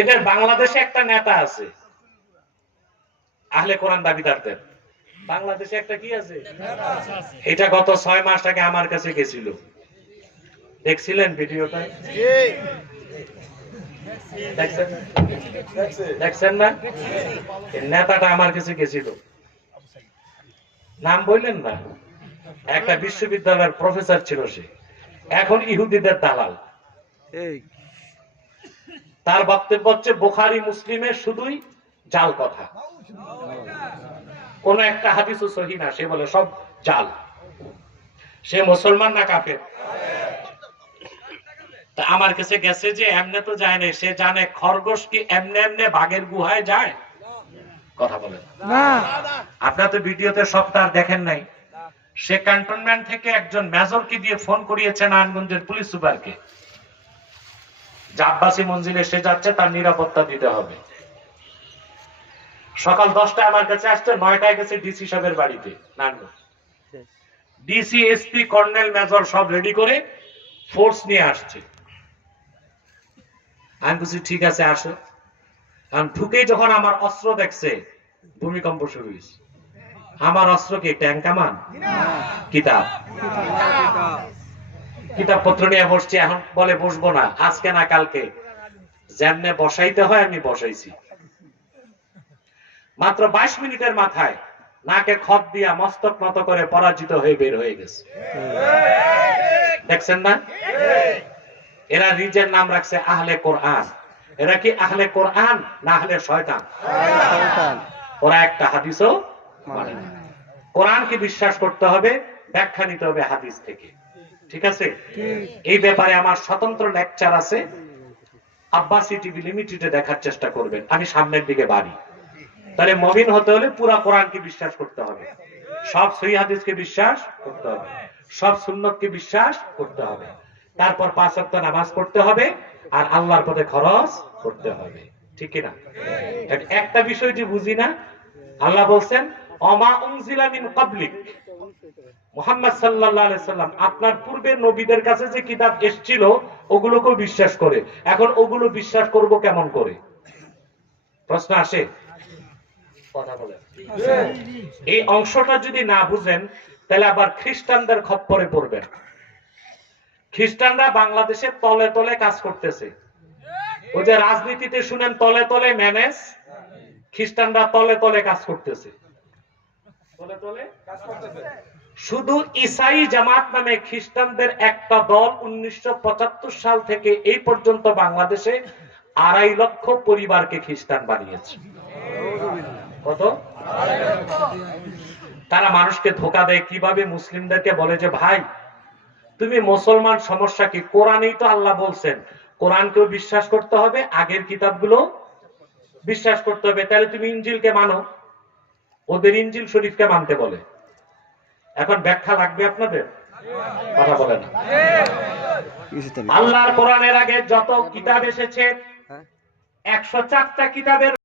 এদের বাংলাদেশে একটা নেতা আছে আহলে কোরআন দাবিদারদের, বাংলাদেশে একটা কি আছে, এটা গত 6 মাস আগে আমার কাছে গেছিল, দেখছিলেন ভিডিওটা? দেখছেন না? নেতাটা আমার কাছে গেছিল, নাম বললেন না, একটা বিশ্ববিদ্যালয়ের প্রফেসর ছিল সে, এখন ইহুদিদের দালাল। তার বক্তব্য হচ্ছে বুখারী মুসলিমে শুধুই জাল কথা, কোন একটা হাদিসও সহিহ না, সে বলে সব জাল। সে মুসলমান না কাফের? তা আমার কাছে গেছে যে এমনে তো যায় না, সে জানে খরগোশ কি এমনে এমনে বাঘের গুহায় যায়? কথা বলেন না। আপনারা তো ভিডিওতে সপ্তাহ দেখেন নাই, সে ক্যান্টনমেন্ট থেকে একজন মেজরকে দিয়ে ফোন করিয়েছে নারায়ণগঞ্জের পুলিশ সুপারকে, যে আব্বাসী মঞ্জিলে সে যাচ্ছে, তার নিরাপত্তা দিতে হবে। সকাল 10টায় আমার কাছে আসছে, 9টায় গেছে ডিসি সাহেবের বাড়িতে Narayanganj. DC, SP, colonel, major সব রেডি করে ফোর্স নিয়ে আসছে। আমি বলছি ঠিক আছে আসো। কারণ ঢুকে যখন আমার অস্ত্র দেখছে, ভূমিকম্প শুরু হয়েছে। আমার অস্ত্র কি ট্যাঙ্ক কামান? কিতাব, কিতাব পত্র নিয়ে বসছি। এখন বলে বসবো না, আজকে না কালকে, যেমনে বসাইতে হয় আমি বসাইছি। মাত্র 22 মিনিটের মাথায় নাকে খত দিয়া মস্তক নত করে পরাজিত হয়ে বের হয়ে গেছে। দেখছেন না? এরা নিজের নাম রাখছে আহলে কোরআন। এরা কি আহলে কোরআন না আহলে শয়তান? ওরা একটা হাদিসও মানে না। কোরআনকে বিশ্বাস করতে হবে, ব্যাখ্যা নিতে হবে হাদিস থেকে। ঠিক আছে? এই ব্যাপারে আমার স্বতন্ত্র লেকচার আছে, আব্বাসী টিভি লিমিটেডে দেখার চেষ্টা করবেন। আমি সামনের দিকে বাড়ি। তাহলে মুমিন হতে হলে পুরা কোরআনকে বিশ্বাস করতে হবে, সব সহিহ হাদিসকে বিশ্বাস করতে হবে, সব সুন্নতকে বিশ্বাস করতে হবে, তারপর 5 ওয়াক্ত নামাজ পড়তে হবে, আর আল্লাহর পথে খরচ করতে হবে। ঠিক কি না? একটা বিষয় যে বুঝি না, আল্লাহ বলছেন ওমা উনজিলা মিন ক্বাবলিক, মুহাম্মদ সাল্লাল্লাহু আলাইহি সাল্লাম আপনার পূর্বের নবীদের কাছে যে কিতাব এসেছিল ওগুলোকে বিশ্বাস করে। এখন ওগুলো বিশ্বাস করব কেমন করে? প্রশ্ন আসে। কথা বলেন। এই অংশটা যদি না বুঝেন তাহলে আবার খ্রিস্টানদের খপ্পরে পড়বেন। খ্রিস্টানরা বাংলাদেশে তলে তলে কাজ করতেছে। ওই যে রাজনীতিতে শুনেন তলে তলে ম্যানেজ, খ্রিস্টানরা তলে তলে কাজ করতেছে। তলে তলে কাজ করতেছে। শুধু ইসাই জামাত নামে খ্রিস্টানদের একটা দল 1975 সাল থেকে এই পর্যন্ত বাংলাদেশে 2.5 লক্ষ পরিবারকে খ্রিস্টান বানিয়েছে। কত? তারা মানুষকে ধোঁকা দেয় কিভাবে? মুসলিমদেরকে বলে যে ভাই তুমি মুসলমান, সমস্যা কি? কোরআনেই তো আল্লাহ বলছেন কোরআনকেও বিশ্বাস করতে হবে, আগের কিতাবগুলো বিশ্বাস করতে হবে। তাহলে তুমি ইনজিলকে মানো, ওদের ইনজিল শরীফকে মানতে বলে। এখন ব্যাখ্যা লাগবে আপনাদের? কথা বলে না। আল্লাহর কোরআনের আগে যত কিতাব এসেছে 104টা কিতাবের